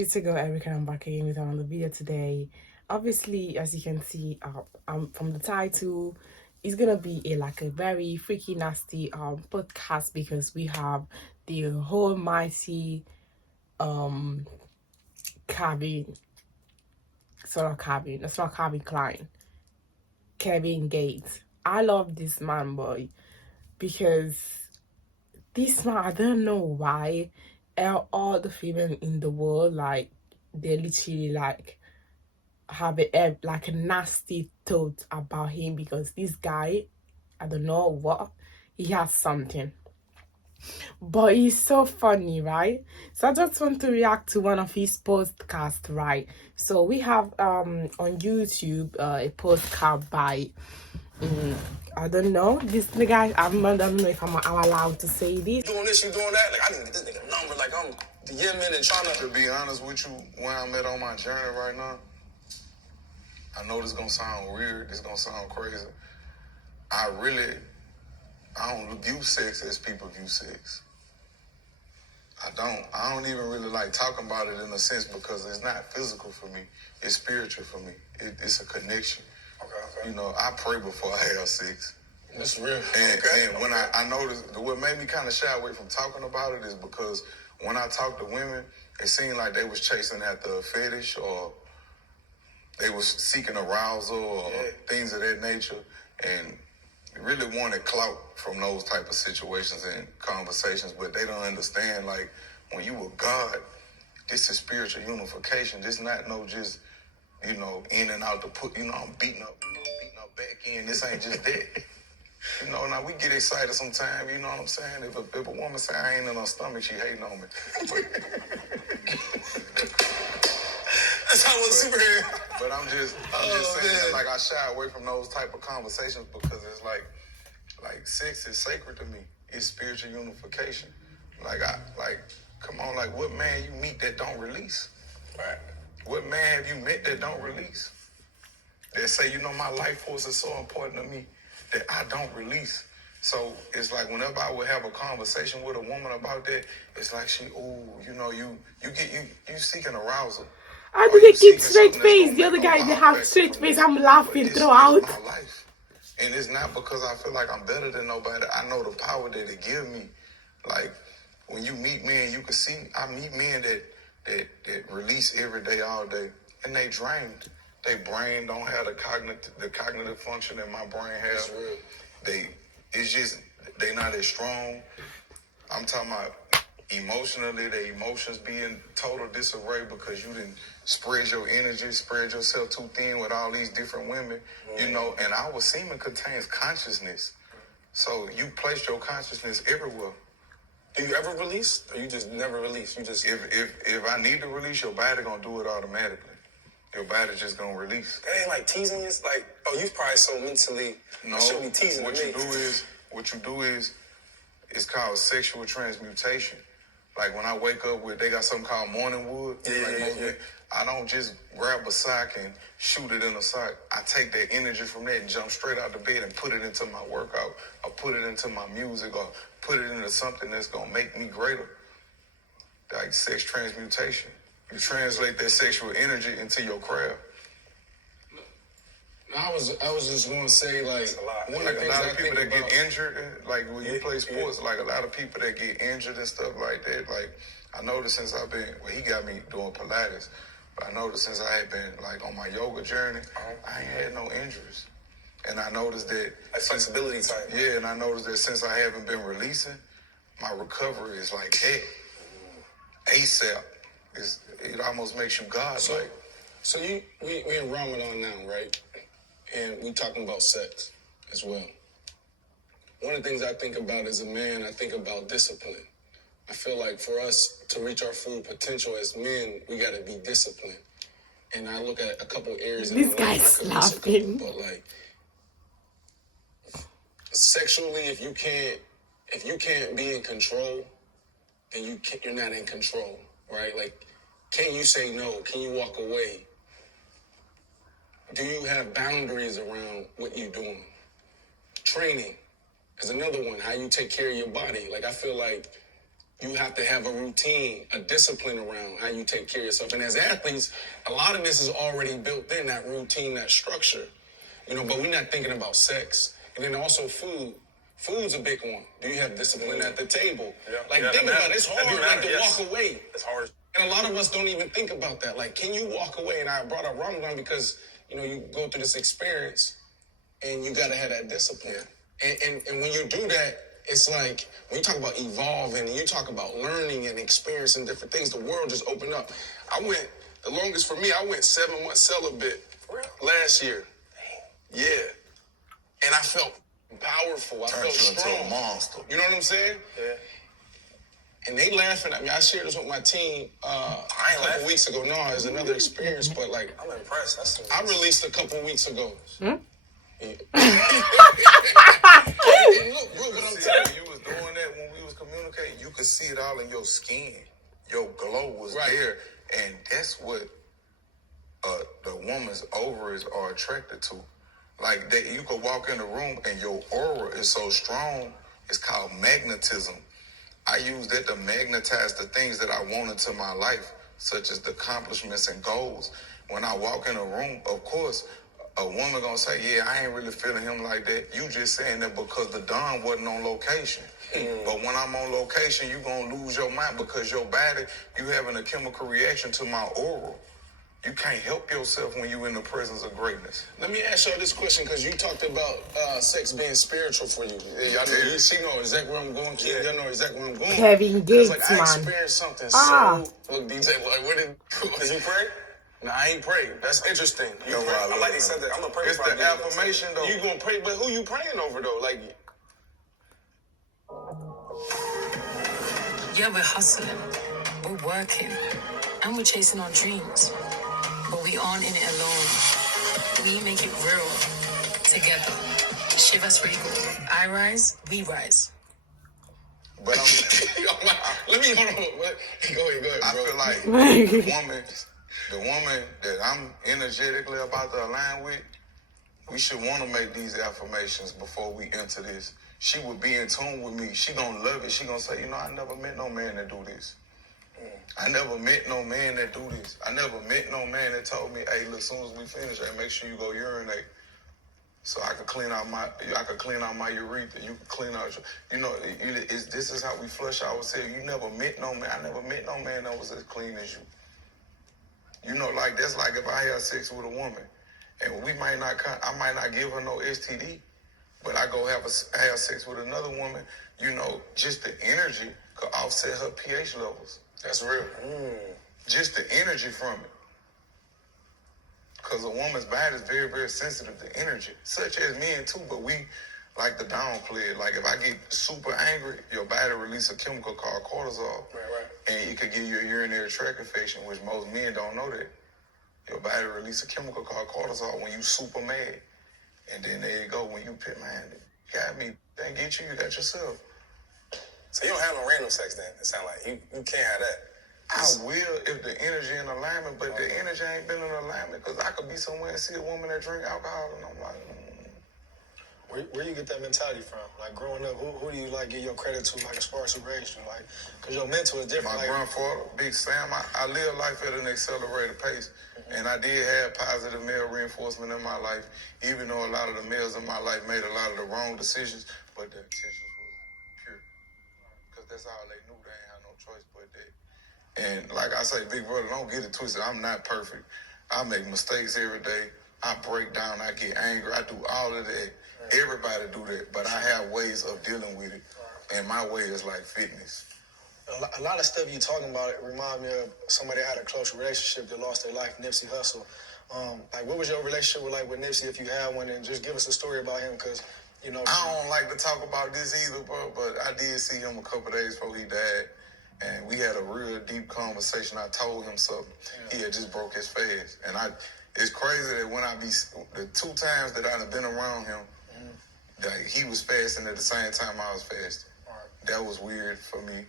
To go, Eric, and I'm back again with another video today. Obviously, as you can see, from the title, it's gonna be like a very freaky, nasty podcast because we have the whole mighty Calvin, sort of Calvin, it's not Calvin Klein, Kevin Gates. I love this man, boy, because this man, I don't know why, all the females in the world, like, they literally like have like a nasty thought about him because this guy, I don't know what, he has something, but he's so funny, right? So I just want to react to one of his podcasts, right? So we have on YouTube a postcard by I don't know this nigga. I don't know if I'm allowed to say this. Doing this, you doing that? Like, I need to get this nigga number. Like, I'm the Yemen and trying To be honest with you, where I'm at on my journey right now, I know this gonna sound weird, this gonna sound crazy. I don't view sex as people view sex. I don't even really like talking about it in a sense because it's not physical for me. It's spiritual for me. It's a connection. Okay. You know, I pray before I have sex. That's real. And when I noticed, what made me kind of shy away from talking about it is because when I talk to women, it seemed like they was chasing after a fetish or they was seeking arousal or things of that nature, and really wanted clout from those type of situations and conversations, but they don't understand, like, when you with God, this is spiritual unification. This not no just, in and out to put, I'm beating up back in. This ain't just that. Now we get excited sometimes, you know what I'm saying? If a woman say I ain't in her stomach, she hating on me. That's how I was superhero. But I'm just saying that, like, I shy away from those type of conversations because it's like sex is sacred to me. It's spiritual unification. Come on, like, what man you meet that don't release? Right. What man have you met that don't release? That say, my life force is so important to me that I don't release. So it's like whenever I would have a conversation with a woman about that, it's like you seeking arousal. I didn't keep straight face. The other guy didn't have straight face. I'm laughing throughout. My life. And it's not because I feel like I'm better than nobody. I know the power that it give me. Like, when you meet men, you can see, I meet men that release every day, all day, and they drained. Their brain don't have the cognitive function that my brain has. They not as strong. I'm talking about emotionally, their emotions be in total disarray because you didn't spread your energy, spread yourself too thin with all these different women, and our semen contains consciousness. So you place your consciousness everywhere. Do you ever release, or you just never release? You just if I need to release, your body gonna do it automatically. Your body just gonna release. That ain't like teasing. It's like, you probably so mentally. No, should be teasing. What you do is it's called sexual transmutation. Like, when I wake up they got something called morning wood. Men, I don't just grab a sock and shoot it in a sock. I take that energy from that and jump straight out the bed and put it into my workout, or put it into my music, or put it into something that's gonna make me greater. Like sex transmutation. You translate that sexual energy into your craft. I was just going to say, like, one of the a things lot I of people think that about, get injured, like when you play sports, like a lot of people that get injured and stuff like that. Like, I noticed since I've been, he got me doing Pilates, but I noticed since I had been like on my yoga journey, I ain't had no injuries. And I noticed that flexibility type. Yeah, and I noticed that since I haven't been releasing, my recovery is like heck. ASAP. It almost makes you godlike. So we in Ramadan now, right? And we talking about sex as well. One of the things I think about as a man, I think about discipline. I feel like for us to reach our full potential as men, we got to be disciplined. And I look at a couple areas. This guy's laughing. But like, sexually, if you can't be in control, then you're not in control, right? Like, can you say no? Can you walk away? Do you have boundaries around what you're doing? Training is another one. How you take care of your body. Like, I feel like you have to have a routine, a discipline around how you take care of yourself. And as athletes, a lot of this is already built in, that routine, that structure. But we're not thinking about sex. And then also food. Food's a big one. Do you have discipline at the table? Yeah. Think about it. It's hard to yes. walk away. It's hard. And a lot of us don't even think about that. Like, can you walk away? And I brought up Ramadan because, you go through this experience and you got to have that discipline. And when you do that, it's like, when you talk about evolving and you talk about learning and experiencing different things, the world just opened up. The longest for me, I went 7 months celibate last year. Yeah. And I felt powerful. I felt strong. Into a monster. You know what I'm saying? Yeah. And they laughing at me. I shared this with my team a couple weeks ago. No, it's another experience, but like, I'm impressed. I released a couple weeks ago. Yeah. And look, bro, but I'm telling When you was doing that, when we was communicating, you could see it all in your skin. Your glow was there, and that's what the woman's ovaries are attracted to. Like that, you could walk in the room and your aura is so strong. It's called magnetism. I use that to magnetize the things that I want into my life, such as the accomplishments and goals. When I walk in a room, of course, a woman gonna say, yeah, I ain't really feeling him like that. You just saying that because the Don wasn't on location. But when I'm on location, you gonna lose your mind because your body, you having a chemical reaction to my aura. You can't help yourself when you're in the presence of greatness. Let me ask y'all this question, because you talked about sex being spiritual for you. Y'all know, she know exactly where I'm going. Kim, y'all know exactly where I'm going. Kevin Gates, like, I experienced something look, DJ, like, what did you pray? Nah, I ain't prayed. That's interesting. You pray? I like you said that. I'm gonna pray. It's for the affirmation, though. You gonna pray, but who you praying over, though? Like, yeah, we're hustling, we're working, and we're chasing our dreams. But we aren't in it alone. We make it real together. Chivas Regal. I rise, we rise. But let me hold on. Go ahead, I bro. feel like the woman that I'm energetically about to align with, we should want to make these affirmations before we enter this. She would be in tune with me. She gonna love it. She gonna say, I never met no man that do this. I never met no man that do this. I never met no man that told me, hey, look, as soon as we finish, hey, make sure you go urinate. So I could clean out my urethra. You could clean out this is how we flush ourselves. You never met no man. I never met no man that was as clean as you. Like that's like if I have sex with a woman, and I might not give her no STD, but I go have sex with another woman. Just the energy could offset her pH levels. That's real. Just the energy from it. Because a woman's body is very, very sensitive to energy, such as men too, but we like to downplay it. Like if I get super angry, your body releases a chemical called cortisol. Right. And it could give you a urinary tract infection, which most men don't know that. Your body releases a chemical called cortisol when you super mad. And then there you go, when you pit, man, you got me, they get you, you got yourself. So you don't have no random sex then? It sounds like you can't have that. I will if the energy in alignment, but the energy ain't been in alignment because I could be somewhere and see a woman that drink alcohol and I'm like, Where you get that mentality from? Like growing up, who do you like give your credit to? Like as far as who raised you, like because your mental is different. My grandfather, Big Sam. I live life at an accelerated pace, and I did have positive male reinforcement in my life, even though a lot of the males in my life made a lot of the wrong decisions, but the intentions was pure because that's all they knew. They ain't had no choice but that. And like I say, big brother, don't get it twisted. I'm not perfect. I make mistakes every day. I break down. I get angry. I do all of that. Everybody do that. But I have ways of dealing with it. And my way is like fitness. A lot of stuff you talking about remind me of somebody that had a close relationship that lost their life, Nipsey Hussle. Like, what was your relationship with Nipsey, if you had one? And just give us a story about him, because, I don't like to talk about this either, bro, but I did see him a couple days before he died. And we had a real deep conversation. I told him something. Yeah. He had just broke his fast. And it's crazy that when the 2 times that I've been around him, that he was fasting at the same time I was fasting. Right. That was weird for me.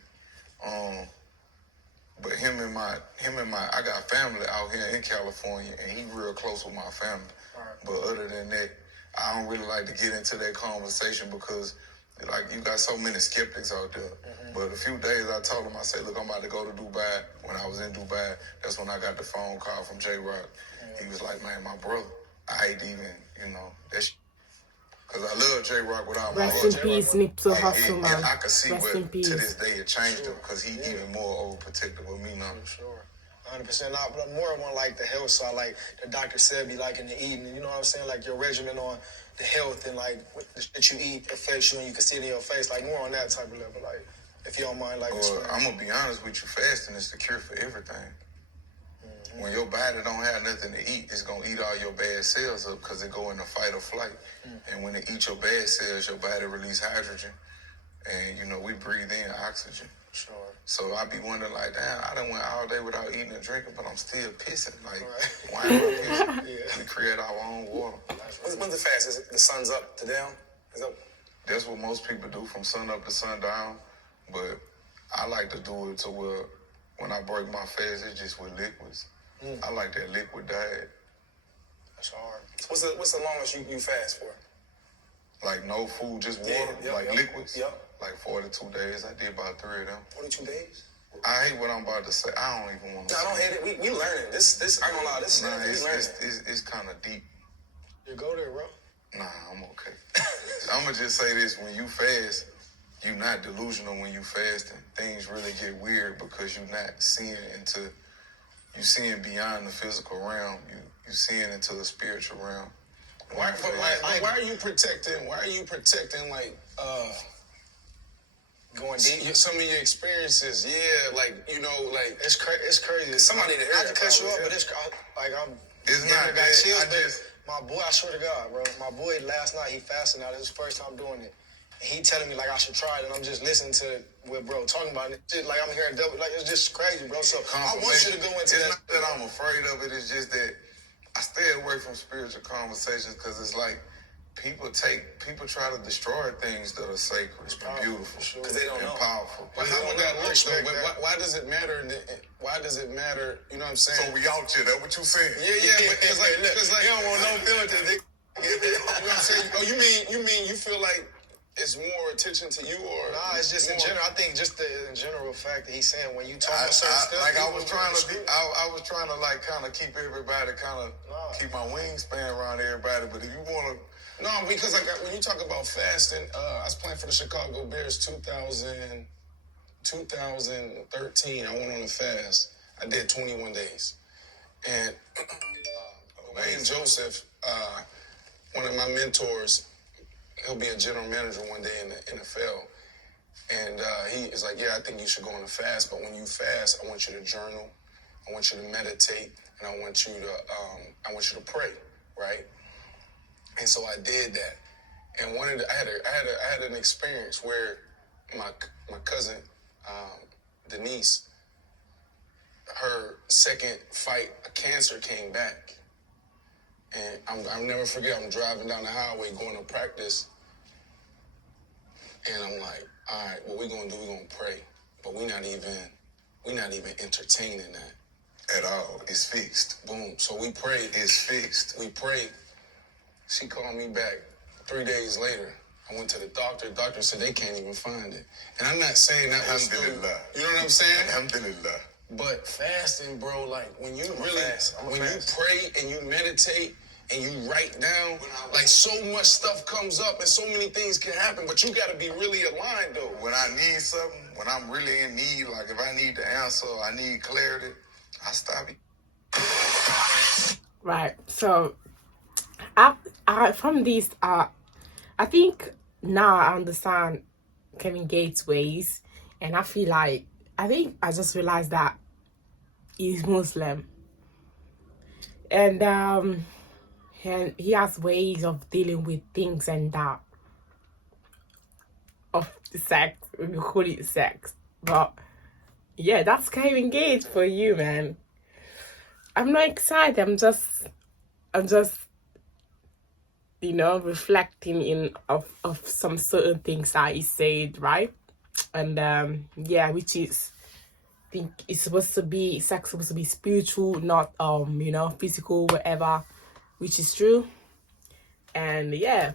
But I got family out here in California, and he real close with my family. Right. But other than that, I don't really like to get into that conversation because like you got so many skeptics out there. But a few days I told him, I said, look, I'm about to go to Dubai. When I was in Dubai, that's when I got the phone call from J-Rock. He was like, man, my brother, I ain't even, you know, that's because I love J-Rock without my Rest in heart. peace, Nipsey Hussle, man. I could see Rest where in peace. to this day it changed him because he even more overprotective of me now. Sure. 100%. But more on like the health side, like the doctor said, be like in the eating, and you know what I'm saying, like your regimen on the health and like what the shit you eat affects you, and you can see it in your face, like more on that type of level, like if you don't mind, like. Well, I'm gonna be honest with you, fasting is the cure for everything. When your body don't have nothing to eat, it's gonna eat all your bad cells up because it go into fight or flight. And when it eats your bad cells, your body release hydrogen, and you know we breathe in oxygen. Sure. So I be wondering, like, damn, I done went all day without eating and drinking, but I'm still pissing. Like, Right. why am I pissing? We create our own water. When's the fast? Is it the sun's up to down? Is that... That's what most people do from sun up to sundown. But I like to do it to where when I break my fast, it's just with liquids. I like that liquid diet. That's hard. What's the longest you fast for? Like no food, just water, Yeah, liquids. Yep. Like 42 days. I did about 3 of them. 42 days? I hate what I'm about to say. I don't even want to No, I say don't hate it. We learning. This I ain't gonna lie. This Nah, we learning. it's kind of deep. You go there, bro. Nah, I'm okay. I'm going to just say this. When you fast, you're not delusional when you fasting. Things really get weird because you're not seeing into, you seeing beyond the physical realm. You seeing into the spiritual realm. Why are you protecting? Why are you protecting like Going deep. some of your experiences? Yeah, like you know, like It's crazy. Somebody to hear not to that cut you probably, off, but it's like I'm. It's damn not near got that. chills, I but just- my boy, I swear to God, bro. My boy last night he fasted. Now this is his first time doing it. And he telling me like I should try it, and I'm just listening to what bro talking about it. Shit, like I'm hearing double, like it's just crazy, bro. So I want you to go into It's that. not that I'm afraid of it. It's just that I stay away from spiritual conversations because it's like people try to destroy things that are sacred and beautiful Because they don't and know. powerful. But how would that look though? Respect But that. why does it matter? Why does it matter? You know what I'm saying? So we out here. That what you saying? Yeah, but because like, You don't want no filter. Nigga. you know what I'm saying? Oh, you mean you feel like it's more attention to you or? Nah, it's just in more- general. I think just the in general fact that he's saying when you talk I about certain stuff. like I people was will trying to screw. I was trying to like kind of keep everybody Nah. keep my wingspan around everybody. But if you want to. No, because like when you talk about fasting, I was playing for the Chicago Bears 2013. I went on a fast. I did 21 days. And Wayne Joseph, one of my mentors, he'll be a general manager one day in the NFL. And he is like, yeah, I think you should go on a fast. But when you fast, I want you to journal. I want you to meditate. And I want you to pray, right? And so I did that, and I had an experience where my cousin Denise, her second fight, cancer came back, and I'll never forget. I'm driving down the highway going to practice, and I'm like, all right, what we gonna do? We gonna pray, but we not even entertaining that At all. It's fixed. Boom. So we prayed. It's fixed. We prayed. She called me back 3 days later. I went to the doctor. The doctor said they can't even find it. And I'm not saying that was through, Alhamdulillah. you know what I'm saying? Alhamdulillah. But fasting, bro, like when you really, I'm a when fast. you pray and you meditate and you write down, like so much stuff comes up and so many things can happen, but you got to be really aligned though. When I need something, when I'm really in need, like if I need the answer, I need clarity, I stop it. Right. So, I from this, I think now I understand Kevin Gates' ways, and I feel like I just realized that he's Muslim, and he has ways of dealing with things and that of sex. We call it sex, but yeah, that's Kevin Gates for you, man. I'm not excited. I'm just reflecting of some certain things that he said, right? And which is, I think it's supposed to be, sex supposed to be spiritual, not physical, whatever, which is true. And yeah.